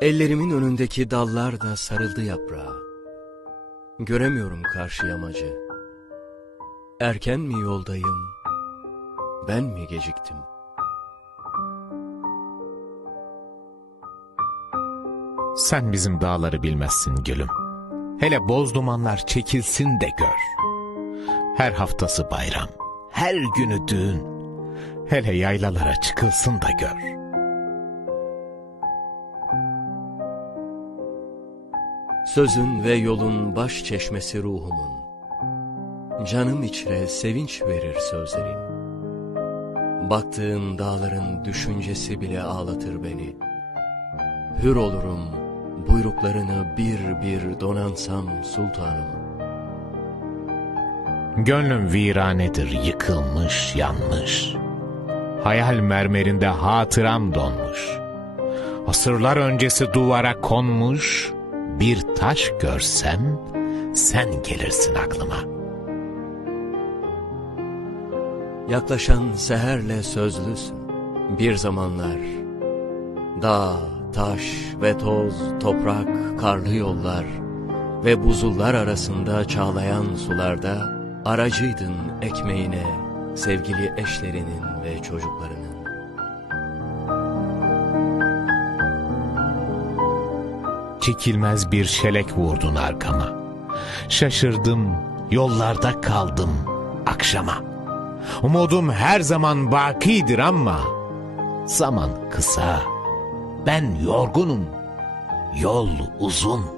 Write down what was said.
Ellerimin önündeki dallar da sarıldı yaprağa. Göremiyorum karşı yamacı. Erken mi yoldayım, ben mi geciktim? Sen bizim dağları bilmezsin gülüm. Hele boz dumanlar çekilsin de gör. Her haftası bayram, her günü düğün. Hele yaylalara çıkılsın da gör. Sözün ve yolun baş çeşmesi ruhumun. Canım içre sevinç verir sözlerin. Baktığın dağların düşüncesi bile ağlatır beni. Hür olurum buyruklarını bir bir donansam sultanım. Gönlüm viranedir, yıkılmış, yanmış. Hayal mermerinde hatıram donmuş. Asırlar öncesi duvara konmuş, bir taş görsem sen gelirsin aklıma. Yaklaşan seherle sözlüsün. Bir zamanlar dağ, taş ve toz, toprak, karlı yollar ve buzullar arasında çağlayan sularda aracıydın ekmeğine, sevgili eşlerinin ve çocuklarının. Çekilmez bir şelek vurdun arkama. Şaşırdım, yollarda kaldım akşama. Umudum her zaman bakidir ama zaman kısa. Ben yorgunum, yol uzun.